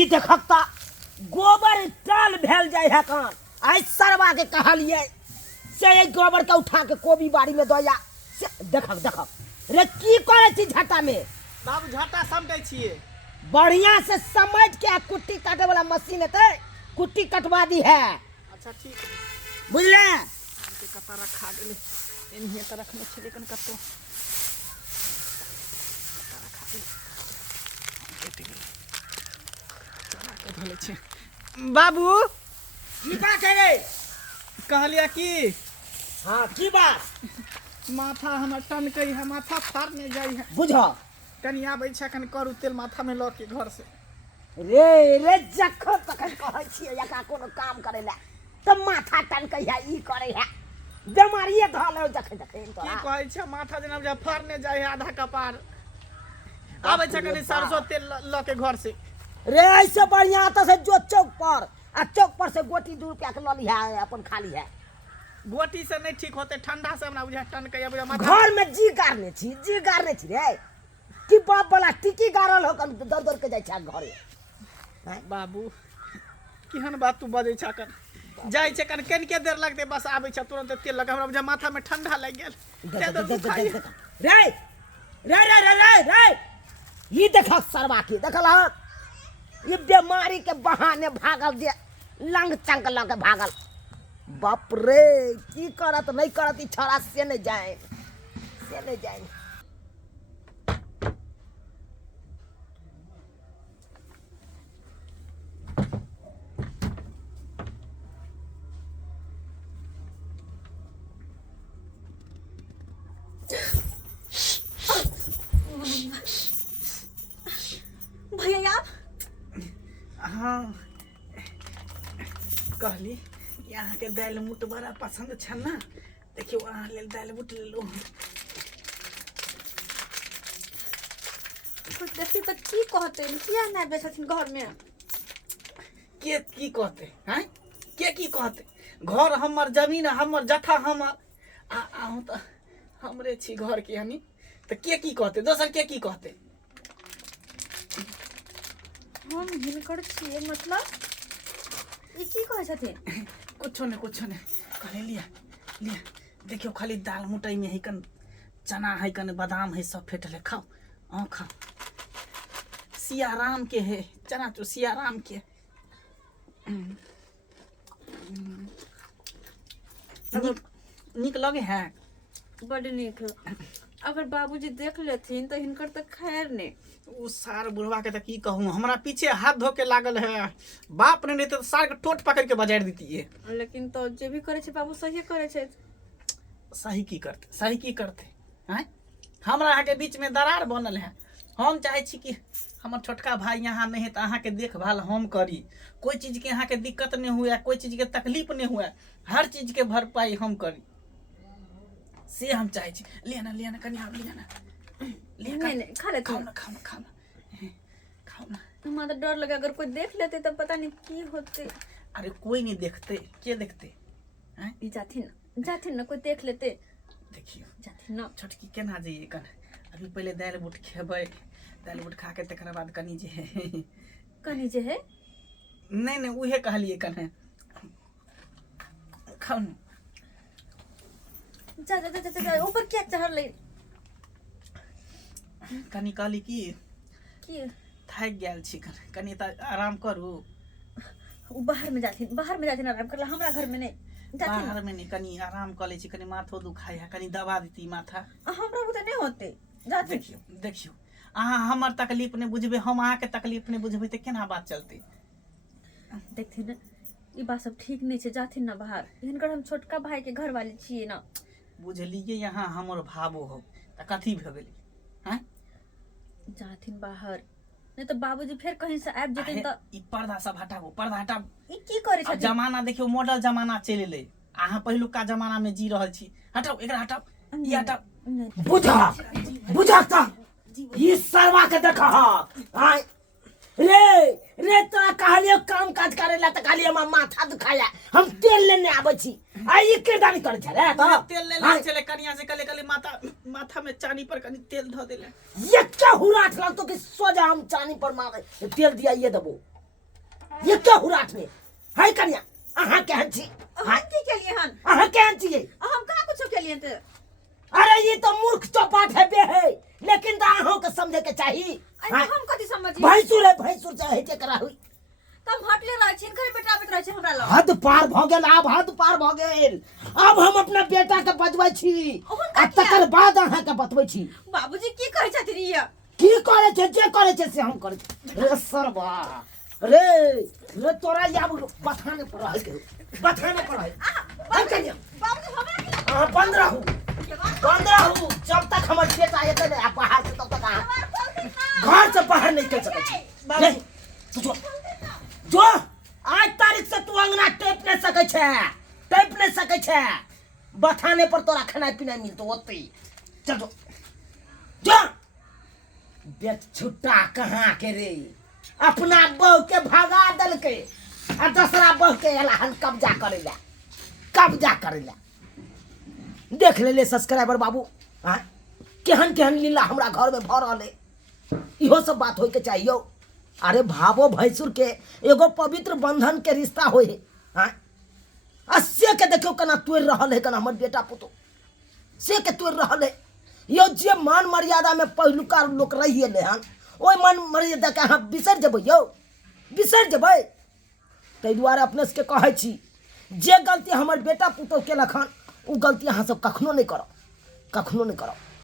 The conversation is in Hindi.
देखता गोबर टाल भेल जाए है कान आई सरवा के कहलिए से गोबर के उठा के कोबी बाड़ी में दया से देखब रे की करे छी झटा में बाबू झटा समझै छिए बढ़िया से समझ के कुट्टी काटे वाला मशीन है कुट्टी कटवा दी है। अच्छा ठीक है बुझले के कता रखा गेले एनहिए त रखने छै लेकिन कतो रखा गेले बाबू की बात है रे कहलिया की हां की बात माथा हमर टनकै है माथा फाड़ने जाई है बुझो कनी आबै छै कनी करू तेल माथा में ल के घर से रे जखन तखन कहै छियै या कोनो काम करे ला त माथा टनकै है ई करे है बीमारिये धल जखन की कहै छै माथा जेना जे फाड़ने जाई है आधा कपार आबै छै कनी सरसों तेल ल के घर से रे ऐसे बढ़िया तो से जो चौक पर आ चौक पर से गोटी 2 रुपया के लली है अपन खाली है गोटी से नहीं ठीक होते ठंडा से हमरा बुझा टन के बुझा माथा घर में जी गारने छी रे की बाप वाला टिकी गारल हो कन दर के जाय छ घरे बाबू केहन बात तू बजै छ कन जाय छ कन के देर लगते बस आबै छ तुरंत तेल लगा हमरा बुझा माथा में ठंडा लग गेल रे रे रे रे रे रे ई देख सरवा की देखल ये बीमारी के बहाने भागल जे लंग चंक लग भागल बाप रे की करत नहीं करत ई छोरा से नहीं जाए भैया हाँ कहली यहाँ के दाल मुट बड़ा पसंद छ ना देखियो अहाँ लेल दाल मुट ले लो कुछ देखी तो की कहते किया ना बेचथिन घर में के की कहते हैं के की कहते घर हमर जमीन हमर जथा हमर आहू तो हमरे छी घर के हनी तो के की कहते दोसर के की कहते हम हिनकर छिए मतलब ई की कहै छथिन कुछ नहीं कहले लिया देखियो खाली दाल मुटई में है कन चना है कन बादाम है सब फेटले खाओ खाओ सिया राम के है चना तो सिया राम के निक लगे है बड़ नीक अगर बाबूजी देख लेथिन तो हिनकर तो खैर नहीं उ सार बुढ़वा के त की कहूं हमरा पीछे हाथ धो के लागल है बाप ने नहीं तो सार के टोट पकड़ के बजाड़ दीतिए लेकिन तो जे भी करे छे बाबू सही करे छे सही की करते हैं हमरा अहाँ के बीच में दरार बनल है हम चाहे छी कि हमर छोटका भाई यहाँ नहीं है तो अहाँ के देखभाल हम करी कोई चीज के अहाँ के दिक्कत नहीं हुए कोई चीज के तकलीफ नहीं हुए हर चीज के भरपाई हम करी से हम चाहे छी लिया कनी आप लिया नहीं खा ले खाओ ना हमारा तो डर लगे अगर कोई देख लेते तब पता नहीं की होते अरे कोई नहीं देखते के देखते हैं ई जाथिन ना कोई देख लेते देखियो जाथिन ना छोटकी केना जाइए कन अभी पहले दाल बूट खेबै दाल बूट खा के तकर बाद कनी जे है नहीं उहे कहलिए कन खाओ ना जा ऊपर क्या चढ़ ले कनी कहली की थाक गेल छी कनी त आराम करू बाहर में जाथिन आराम करला हमरा घर में नहीं बाहर में नहीं कनी आराम कर ले छी कनी माथो दुखाई है कनी दबा देती माथा हमरा बुते नहीं होते जाथिन देखियो अहाँ हमर तकलीफ नहीं बुझबे हम अहाँ के तकलीफ नहीं बुझबे त केना बात चलते देखथिन ई बात सब ठीक नहीं छे जाथिन ना बाहर हिनकर हम छोटका भाई के घर वाले छिए ना बुझलिए यहाँ हमर भावो हो त कथी भ गेलै हैं जाथिन बाहर नहीं तो बाबूजी फिर कहीं से आब जेतन त ई पर्दा सब हटाबो पर्दा हटाबो ई की करे छ जमाना देखियो मॉडल जमाना चल एले अहाँ पहिलुका जमाना में जी रहल छी हटाओ एकरा हटाओ ई हटाओ बुझा त ई सरवा के देख हां रे तोरा कहलियो काम काज करे ला त कहलियो हम माथा दुखाया हम तेल लेने आबै छी आई किरदारी करे छ रे तो तेल ले चले कनिया से कले माथा में चानी पर कनी तेल धो देले ये क्या हुराट लग तो कि सोजा हम चानी पर मारे तेल दिया ये देबो ये क्या हुराट में है कन्या अहाँ केहन छी हम की केलिए हन अहाँ केहन छियै हम कहाँ कुछो केलिए त अरे ये तो मूर्ख चौपाट है बे है लेकिन तो अहों के समझे के चाहिए हम कथि समझी भैंसुर है भैंसुर चाहे ते करा हुई तब हटले रह छिन घर बेटा आबैत रह छै हमरा लग हद पार भ गेल आब हद पार भ गेल अब हम अपना बेटा के बजबै छी हुनका आ तकर बाद अहाँ के बतबै छी बाबूजी की कहै छथिन ये की करे छे जे करे छे से हम करे छी। रे सरवा रे रे तोरा याब बथाने पर रह के बथाने पर रह कन्या बाबूजी हमरा अहाँ बंद रहू जब तक हमर बेटा एते नहीं बाहर से तब तक अहाँ घर से बाहर नहीं कर सकै छी नहीं तो जो आज तारीख से तू अंगना टेप नहीं सकै छे बथाने पर तोरा खाना पीना मिलतो ओते चल जो बेट छुट्टा कहाँ के रे अपना बहू के भगा दल के आ दूसरा बहू के एलाहन कब्जा करे ला देख ले सब्सक्राइबर बाबू हाँ केहन केहन लीला हमरा घर में भ रहल है इहो सब बात होय के चाहिए अरे भावो भैंसुर के एगो पवित्र बंधन के रिश्ता होय है हाँ अस्से के देखियो कना तोड़ रहल है कना हमर बेटा पुतो से के तोड़ रहल है यो जे मान मर्यादा में पहिलुका लोक रहिए ले हन ओय मान मर्यादा के अहाँ बिसर जेबै ताहि दुआरे अपने से कहै छी जे गलती हमर बेटा पुतो केलक हन उ गलती अहाँ सब कखनो नहीं करब